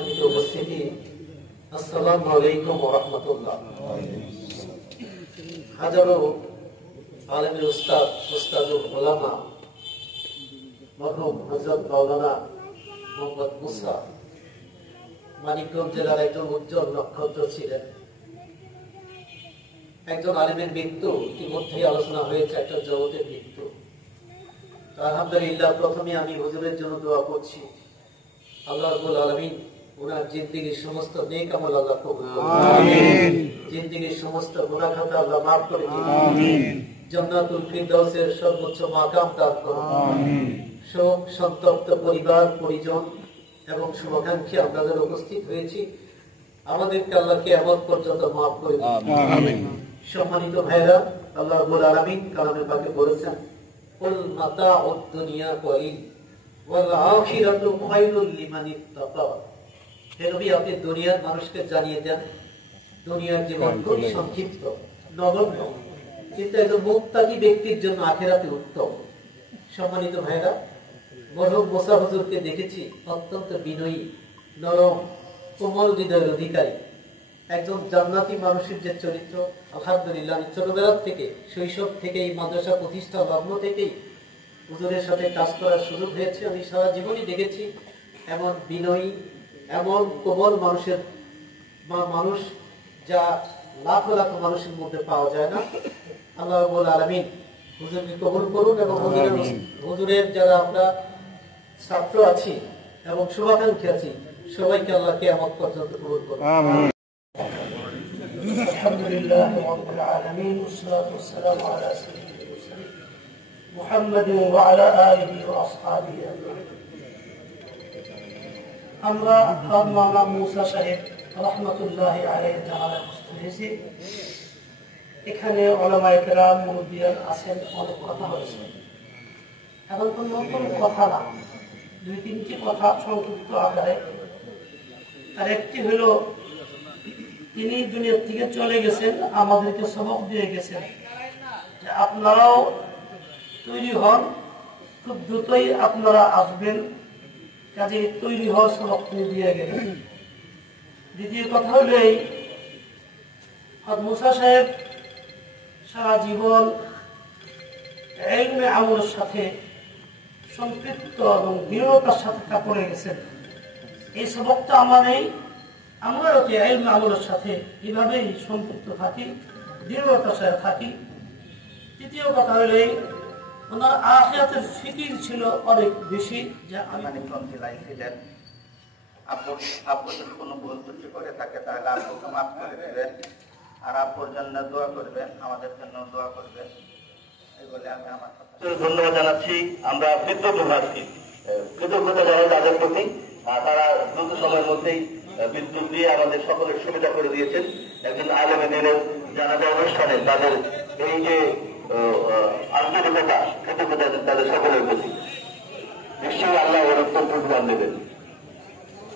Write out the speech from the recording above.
সম্মানিত উপস্থিতি, আসসালামু আলাইকুম ওয়া রাহমাতুল্লাহ। হাজারো আলেমের উস্তাদুল উলামা মরহুম হযরত মাওলানা মোহাম্মদ মুসা মানিকগঞ্জ জেলার একজন উজ্জ্বল নক্ষত্র ছিলেন। একজন আলেমের মৃত্যু ইতিমধ্যেই আলোচনা হয়েছে, একটা জগতের মৃত্যু। আলহামদুলিল্লাহ, প্রথমে আমি হুজুরের জন্য দোয়া করছি, আল্লাহ রাব্বুল আলামিন ওনার জিন্দেগীর সমস্ত নেক আমল আল্লাহ কবুল করুন, আমিন। জিন্দেগীর সমস্ত গুনাহ খাতা আল্লাহ maaf করে দিন, আমিন। জান্নাতুল ফিরদাউসের সর্বোচ্চ মাকাম দান করুন, আমিন। শোক সন্তপ্ত পরিবার পরিজন এবং শুভাকাঙ্ক্ষী আমরা যারা উপস্থিত হয়েছি, আমাদেরকে আল্লাহ কিয়ামত পর্যন্ত maaf করে দিন, আমিন। সম্মানিত ভাইরা, আল্লাহ রাব্বুল আলামিন কালামে পাকে বলেছেন, কুল মাতাউদ দুনিয়া কলিল ওয়াল আখিরাতু খায়রুল লিমান ইত্তাকা। হে নবী, আপনি দুনিয়ার মানুষকে জানিয়ে দেন, দুনিয়ার জীবন খুব সংক্ষিপ্ত, নগণ্য, কিন্তু একজন মুত্তাকি ব্যক্তির জন্য আখিরাতে উত্তম। সম্মানিত ভাইরা, মরহুম মুসা হুজুরকে দেখেছি, অত্যন্ত বিনয়ী, নরম, কোমল হৃদয়ের অধিকারী, একজন জান্নাতি মানুষের যে চরিত্র, আলহামদুলিল্লাহ, আমি ছোটবেলা থেকে, শৈশব থেকে, এই মাদ্রাসা প্রতিষ্ঠা লগ্ন থেকেই হুজুরের সাথে কাজ করার সুযোগ হয়েছে। আমি সারা জীবনই দেখেছি এমন বিনয়ী, এমন কোমল মানুষ যা লাখো লাখো মানুষের মধ্যে পাওয়া যায় না। আল্লাহ রাব্বুল আলামিন হুজুরকে কবুল করুন এবং হুজুরের যারা আমরা ছাত্র আছি এবং শুভাকাঙ্ক্ষী আছি, সবাইকে আল্লাহ কিয়ামত পর্যন্ত কবুল করুন, আমিন। আলহামদুলিল্লাহ রাব্বিল আলামিন, ওয়াসসালাতু ওয়াসসালামু আলা সাইয়্যিদিল মুরসালিন মুহাম্মাদিন ওয়া আলা আলিহি ওয়া আসহাবিহি আজমাইন। আমরা মাওলানা মুসা সাহেব রাহমাতুল্লাহি আলাইহি তাআলা মুস্তাহিজি, এখানে উলামায়ে কেরাম মুরব্বিয়ান আছেন, অনেক কথা হয়েছে। এখন কোন নতুন কথা না, দুই তিনটি কথা সংক্ষিপ্ত আকারে। আর একটি হলো, তিনি দুনিয়া থেকে চলে গেছেন, আমাদেরকে সবক দিয়ে গেছেন যে আপনারাও তৈরি হন, খুব দ্রুতই আপনারা আসবেন, কাজে তৈরি হওয়ার সবক তিনি দিয়ে গেলেন। দ্বিতীয় কথা হলো এই, মুসা সাহেব সারা জীবন ইলমে আমলের সাথে সম্পৃক্ত এবং বিনয়তার সাথে কাপড়ে গেছেন। এই সবকটা আমাদের, আমরা যাতে ইলমে আমলের সাথে এভাবেই সম্পৃক্ত থাকি, দৃঢ়তার সাথে থাকি। তৃতীয় কথা হলো এই, ওনার আখিরাতের ফিকির ছিল অনেক বেশি, যে আমি ছিলেন। আপু যদি কোনো ভুল ত্রুটি করে থাকে তাহলে আপুকে মাফ করে দেবেন, আর আপুর জন্য দোয়া করবেন, আমাদের জন্য দোয়া করবেন, এই বলে আমি আমার কথা ধন্যবাদ জানাচ্ছি। আমরা কৃতজ্ঞতা জানাই তাদের প্রতি। তারা দ্রুত সময়ের মধ্যেই বিদ্যুৎ দিয়ে আমাদের সকলের সুবিধা করে দিয়েছেন। একজন আলেমে দিনের জানাজা অনুষ্ঠানে তাদের এই যে আন্তরিকতা, কৃতজ্ঞতা তাদের সকলের প্রতি। নিশ্চয়ই আল্লাহ এর অত্যন্ত প্রতিদান দেবেন।